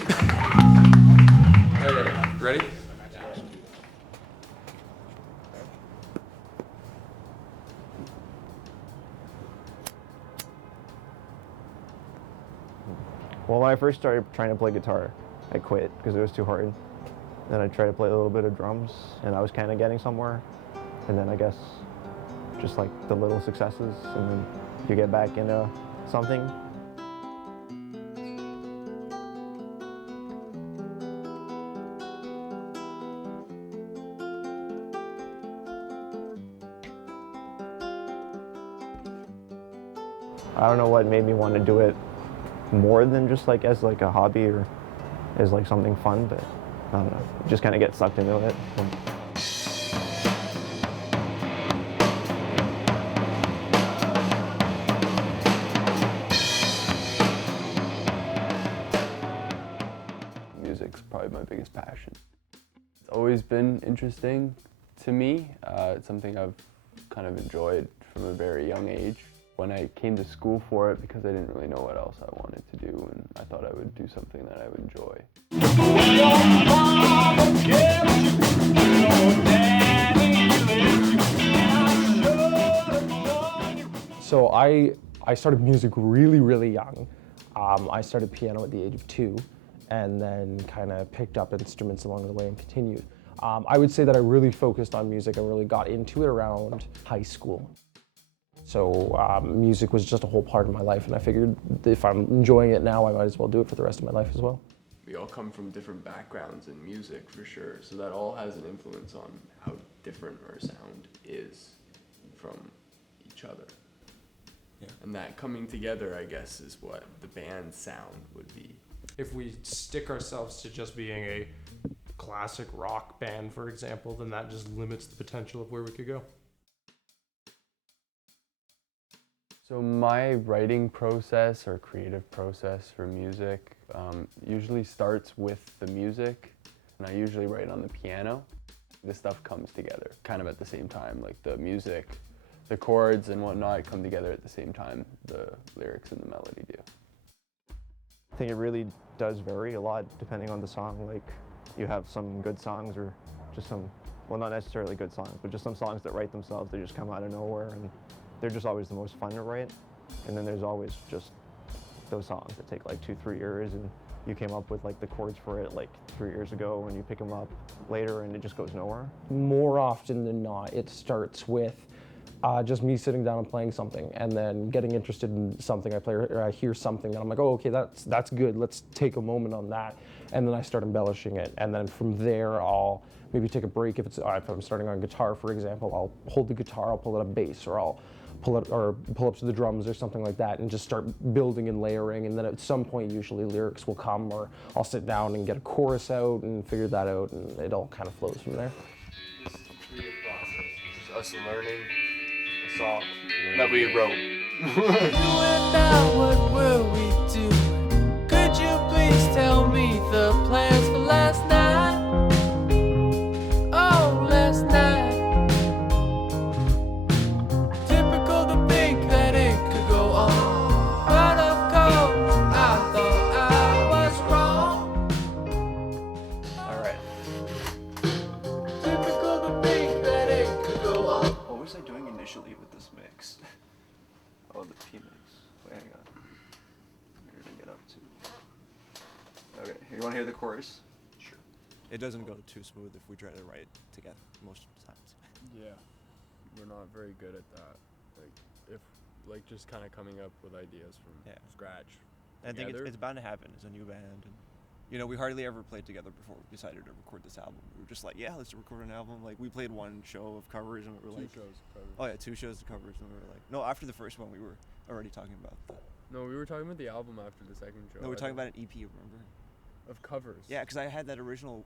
Okay, ready? Well, when I first started trying to play guitar, I quit because it was too hard. Then I tried to play a little bit of drums, and I was kind of getting somewhere. And then I guess just like the little successes, and then you get back into something. I don't know what made me want to do it more than just like as like a hobby or as like something fun, but I don't know, just kind of get sucked into it. Music's probably my biggest passion. It's always been interesting to me. It's something I've kind of enjoyed from a very young age. When I came to school for it, because I didn't really know what else I wanted to do, and I thought I would do something that I would enjoy. So I started music really young. I started piano at the age of 2, and then kind of picked up instruments along the way and continued. I would say that I really focused on music and really got into it around high school. So music was just a whole part of my life, and I figured if I'm enjoying it now, I might as well do it for the rest of my life as well. We all come from different backgrounds in music, for sure, so that all has an influence on how different our sound is from each other. Yeah. And that coming together, I guess, is what the band's sound would be. If we stick ourselves to just being a classic rock band, for example, then that just limits the potential of where we could go. So my writing process or creative process for music usually starts with the music, and I usually write on the piano. This stuff comes together kind of at the same time, like the music, the chords and whatnot come together at the same time the lyrics and the melody do. I think it really does vary a lot depending on the song. Like you have some good songs or just some, well, not necessarily good songs, but just some songs that write themselves, they just come out of nowhere, and they're just always the most fun to write. And then there's always just those songs that take like 2-3 years, and you came up with like the chords for it like 3 years ago, and you pick them up later and it just goes nowhere. More often than not, it starts with just me sitting down and playing something, and then getting interested in something I play, or I hear something and I'm like, oh, okay, that's good, let's take a moment on that, and then I start embellishing it, and then from there I'll maybe take a break. If I'm starting on guitar, for example, I'll hold the guitar, I'll pull out a bass, or I'll pull up to the drums or something like that, and just start building and layering, and then at some point usually lyrics will come, or I'll sit down and get a chorus out and figure that out, and it all kind of flows from there. This is the creative process. This is us learning a song that we wrote. You and I, what will we do? Could you please tell me the plans for last night? Oh, last night. Typical to think that it could go on, but of course I thought I was wrong. All right. Typical to think that it could go on. What was I doing initially with this mix? Oh, the P mix. Wait, hang on. Where did I get up to? Okay, you want to hear the chorus? Sure. It doesn't go too smooth if we try to write together most of the times. Yeah, we're not very good at that. Like just kind of coming up with ideas from scratch. I think it's bound to happen as a new band, and you know, we hardly ever played together before we decided to record this album. We were just like, yeah, let's record an album. Like we played one show of covers, and we were like, 2 shows of covers. oh yeah, 2 shows of covers, and we were like, no, after the first one we were already talking about that. No, we were talking about the album after the second show. No, we were talking about an EP, remember? Of covers. Yeah, because I had that original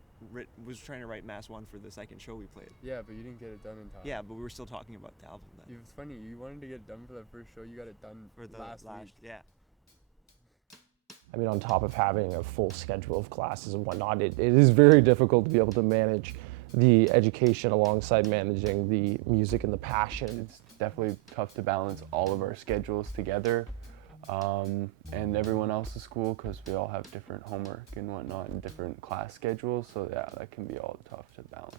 was trying to write Mass 1 for the second show we played. Yeah, but you didn't get it done in time. Yeah, but we were still talking about the album then. It's funny, you wanted to get it done for that first show, you got it done For the last week. Yeah. I mean, on top of having a full schedule of classes and whatnot, it is very difficult to be able to manage the education alongside managing the music and the passion. It's definitely tough to balance all of our schedules together. And everyone else is cool because we all have different homework and whatnot and different class schedules. So yeah, that can be all tough to balance.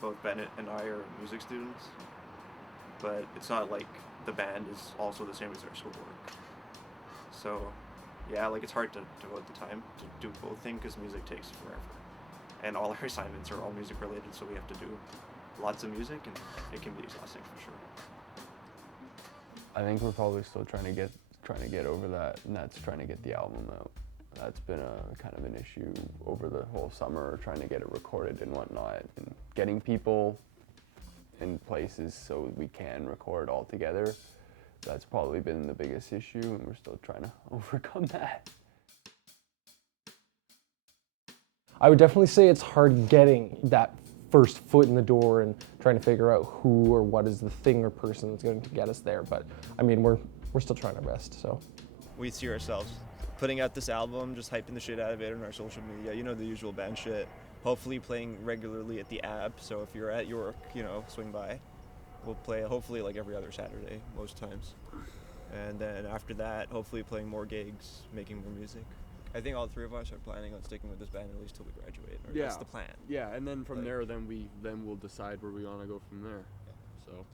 Both Bennett and I are music students, but it's not like the band is also the same as our schoolwork. So yeah, like it's hard to devote the time to do both things because music takes forever. And all our assignments are all music related, so we have to do lots of music, and it can be exhausting for sure. I think we're probably still trying to get over that, and that's trying to get the album out. That's been a kind of an issue over the whole summer, trying to get it recorded and whatnot, and getting people in places so we can record all together. That's probably been the biggest issue, and we're still trying to overcome that. I would definitely say it's hard getting that first foot in the door and trying to figure out who or what is the thing or person that's going to get us there. But I mean, we're still trying our best, so. We see ourselves putting out this album, just hyping the shit out of it on our social media, you know, the usual band shit. Hopefully playing regularly at the Ab, so if you're at York, you know, swing by. We'll play hopefully like every other Saturday, most times. And then after that, hopefully playing more gigs, making more music. I think all three of us are planning on sticking with this band at least till we graduate. Or Yeah. That's the plan. Yeah, and then from Like- there, then we'll decide where we want to go from there. So,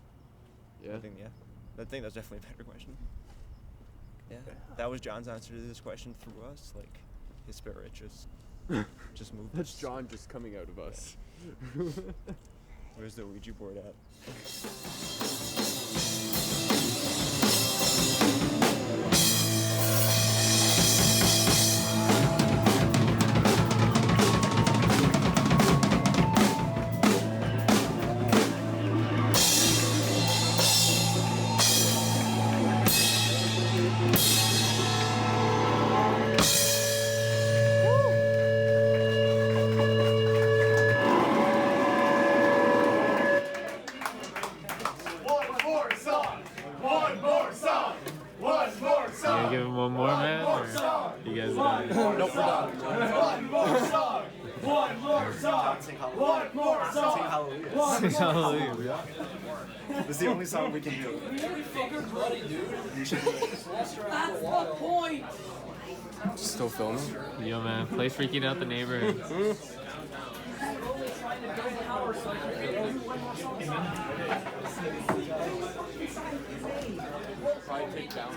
yeah. I think that's definitely a better question. Yeah, that was John's answer to this question through us. Like, his spirit just moved. That's us. John just coming out of us. Where's the Ouija board at? You gonna give him one more, man? Or you guys done? Nope, we're done. Sing Hallelujah. It's the only song we can do. Still filming? Yo, man, play Freaking Out the Neighborhood. Probably take down.